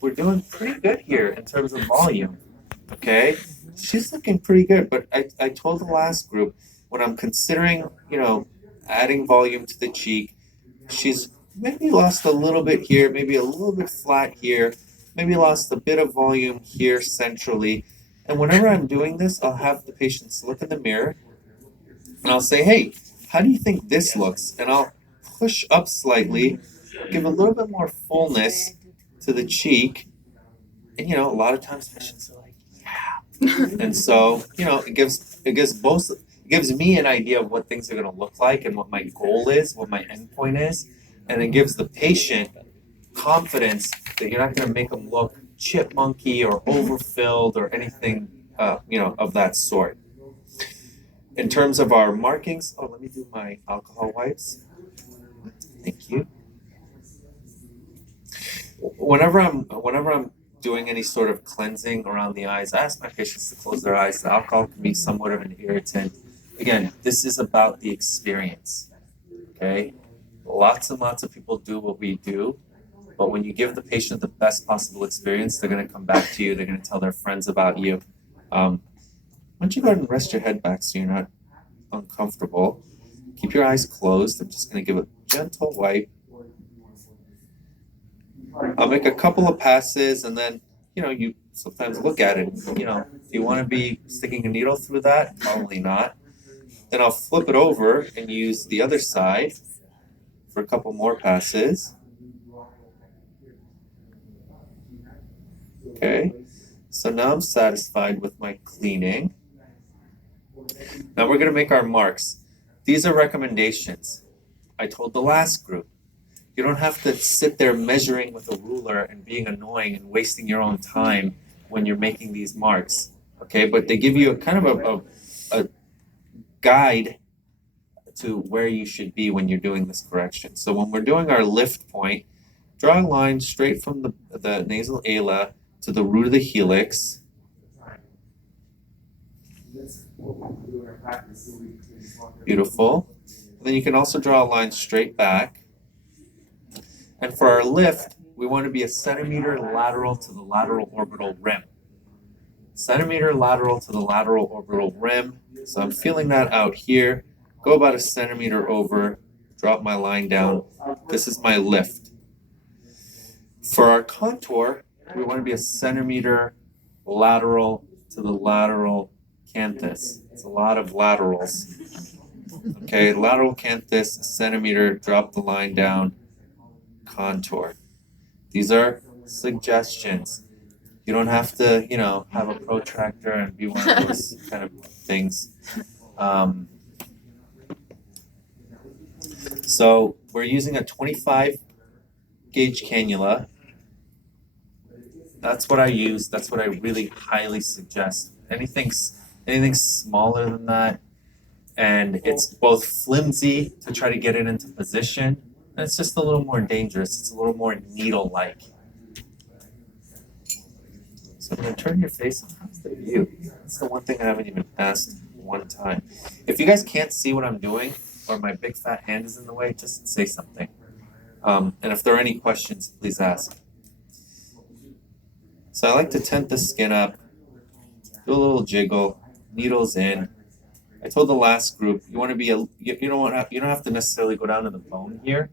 We're doing pretty good here in terms of volume, okay? She's looking pretty good, but I told the last group, when I'm considering, adding volume to the cheek, she's maybe lost a little bit here, maybe a little bit flat here, maybe lost a bit of volume here centrally. And whenever I'm doing this, I'll have the patients look in the mirror and I'll say, hey, how do you think this looks? And I'll push up slightly, give a little bit more fullness to the cheek. And a lot of times patients are like, yeah. And so, it gives me an idea of what things are gonna look like and what my goal is, what my endpoint is. And it gives the patient confidence that you're not gonna make them look chipmunky or overfilled or anything of that sort. In terms of our markings, let me do my alcohol wipes. Thank you. Whenever I'm doing any sort of cleansing around the eyes, I ask my patients to close their eyes. The alcohol can be somewhat of an irritant. Again, this is about the experience. Okay? Lots and lots of people do what we do, but when you give the patient the best possible experience, they're going to come back to you. They're going to tell their friends about you. Why don't you go ahead and rest your head back so you're not uncomfortable. Keep your eyes closed. I'm just going to give a gentle wipe. I'll make a couple of passes and then, you sometimes look at it. Do you want to be sticking a needle through that? Probably not. Then I'll flip it over and use the other side for a couple more passes. Okay, so now I'm satisfied with my cleaning. Now we're going to make our marks. These are recommendations. I told the last group, you don't have to sit there measuring with a ruler and being annoying and wasting your own time when you're making these marks, okay? But they give you a kind of a guide to where you should be when you're doing this correction. So when we're doing our lift point, draw a line straight from the nasal ala to the root of the helix. Beautiful. And then you can also draw a line straight back. And for our lift, we want to be a centimeter lateral to the lateral orbital rim. Centimeter lateral to the lateral orbital rim. So I'm feeling that out here. Go about a centimeter over, drop my line down. This is my lift. For our contour, we want to be a centimeter lateral to the lateral canthus. It's a lot of laterals. Okay, lateral canthus, a centimeter, drop the line down, contour. These are suggestions. You don't have to, have a protractor and be one of those kind of things. So we're using a 25 gauge cannula. That's what I use. That's what I really highly suggest. Anything smaller than that, and it's both flimsy to try to get it into position, and it's just a little more dangerous. It's a little more needle-like. So I'm going to turn your face on. How's the view? That's the one thing I haven't even asked one time. If you guys can't see what I'm doing, or my big fat hand is in the way, just say something. And if there are any questions, please ask. So I like to tent the skin up, do a little jiggle, needles in. I told the last group you want to be you don't have to necessarily go down to the bone here,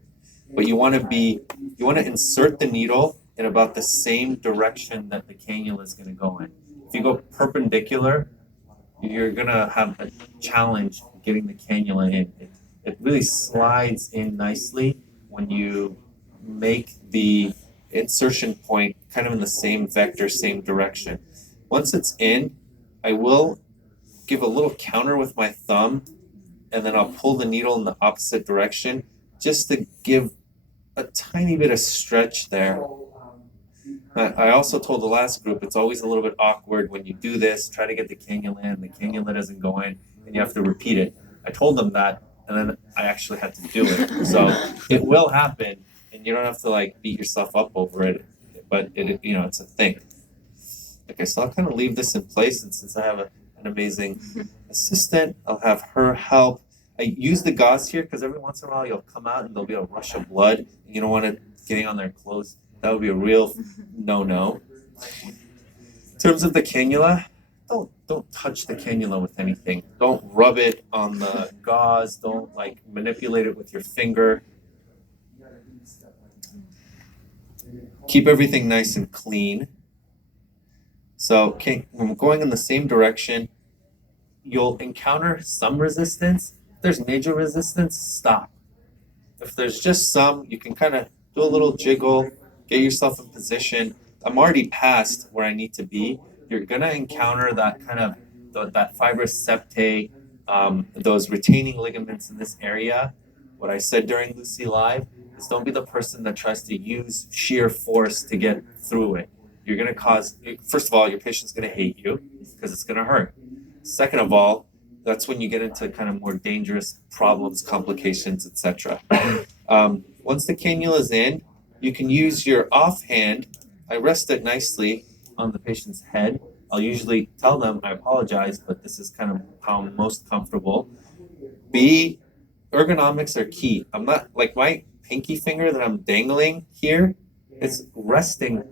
but you want to insert the needle in about the same direction that the cannula is going to go in. If you go perpendicular, you're going to have a challenge getting the cannula in. It really slides in nicely when you make the insertion point kind of in the same vector, same direction. Once it's in, I will give a little counter with my thumb, and then I'll pull the needle in the opposite direction just to give a tiny bit of stretch there. I also told the last group it's always a little bit awkward when you do this, try to get the cannula in, the cannula doesn't go in, and you have to repeat it. I told them that, and then I actually had to do it. So it will happen, and you don't have to beat yourself up over it, but it's a thing. Okay, so I'll kind of leave this in place, and since I have an amazing assistant, I'll have her help. I use the gauze here because every once in a while you'll come out and there'll be a rush of blood, and you don't want it getting on their clothes. That would be a real no-no. In terms of the cannula, don't touch the cannula with anything. Don't rub it on the gauze. Don't like manipulate it with your finger. Keep everything nice and clean. So when we're going in the same direction, you'll encounter some resistance. If there's major resistance, stop. If there's just some, you can kind of do a little jiggle, get yourself in position. I'm already past where I need to be. You're gonna encounter that kind of that fibrous septate, those retaining ligaments in this area. What I said during Lucy Live is don't be the person that tries to use sheer force to get through it. You're gonna cause, first of all, your patient's gonna hate you because it's gonna hurt. Second of all, that's when you get into kind of more dangerous problems, complications, etc. Once the cannula is in, you can use your offhand. I rest it nicely on the patient's head. I'll usually tell them, I apologize, but this is kind of how I'm most comfortable. Ergonomics are key. I'm not, like my pinky finger that I'm dangling here, it's resting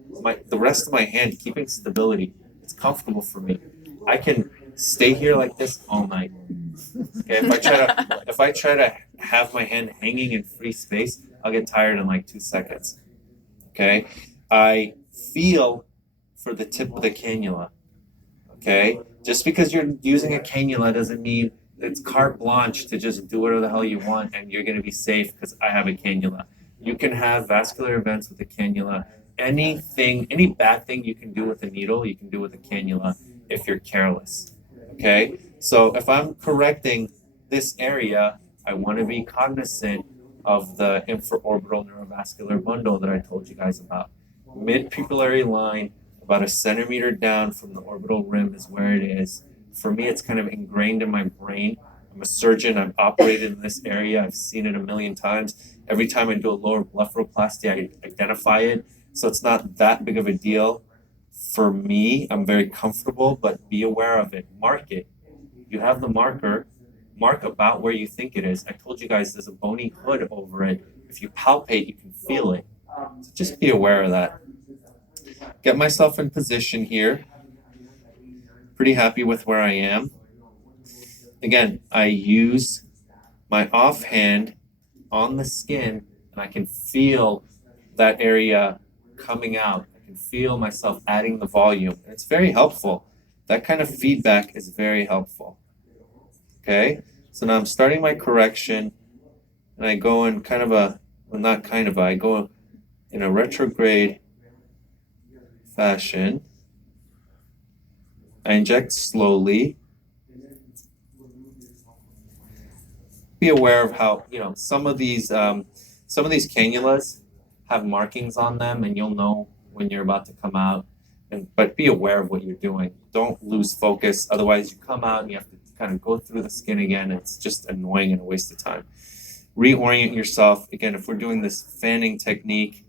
the rest of my hand, keeping stability. It's comfortable for me. I can stay here like this all night. Okay, if I try to have my hand hanging in free space, I'll get tired in like 2 seconds. Okay, I feel for the tip of the cannula. Okay, just because you're using a cannula doesn't mean it's carte blanche to just do whatever the hell you want and you're going to be safe because I have a cannula. You can have vascular events with a cannula. Any bad thing you can do with a needle, you can do with a cannula if you're careless. Okay, so if I'm correcting this area, I want to be cognizant of the infraorbital neurovascular bundle that I told you guys about. Mid-pupillary line, about 1 centimeter down from the orbital rim is where it is. For me, it's kind of ingrained in my brain. I'm a surgeon. I've operated in this area. I've seen it a million times. Every time I do a lower blepharoplasty, I identify it. So it's not that big of a deal. For me, I'm very comfortable, but be aware of it. Mark it. You have the marker. Mark about where you think it is. I told you guys there's a bony hood over it. If you palpate, you can feel it. So just be aware of that. Get myself in position here. Pretty happy with where I am. Again, I use my offhand on the skin and I can feel that area coming out. I can feel myself adding the volume. And it's very helpful. That kind of feedback is very helpful. Okay, so now I'm starting my correction and I go in kind of I go in a retrograde fashion. I inject slowly. Be aware of how, some of these cannulas have markings on them and you'll know when you're about to come out. But be aware of what you're doing. Don't lose focus. Otherwise you come out and you have to kind of go through the skin again. It's just annoying and a waste of time. Reorient yourself. Again, if we're doing this fanning technique,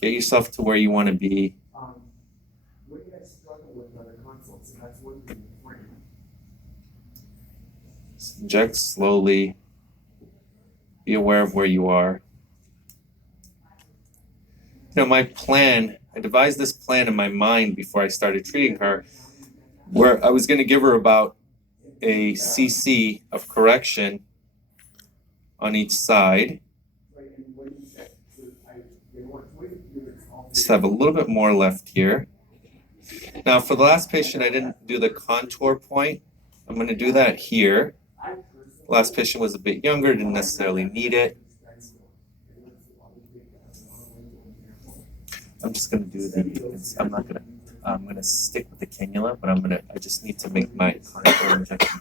get yourself to where you want to be. What do you guys struggle with other consults? So that's one thing for you. Inject slowly. Be aware of where you are. My plan, I devised this plan in my mind before I started treating her, where I was going to give her about a cc of correction on each side. Just have a little bit more left here. Now, for the last patient, I didn't do the contour point. I'm going to do that here. The last patient was a bit younger, didn't necessarily need it. I'm just going to do I'm going to stick with the cannula, but I just need to make my contour injection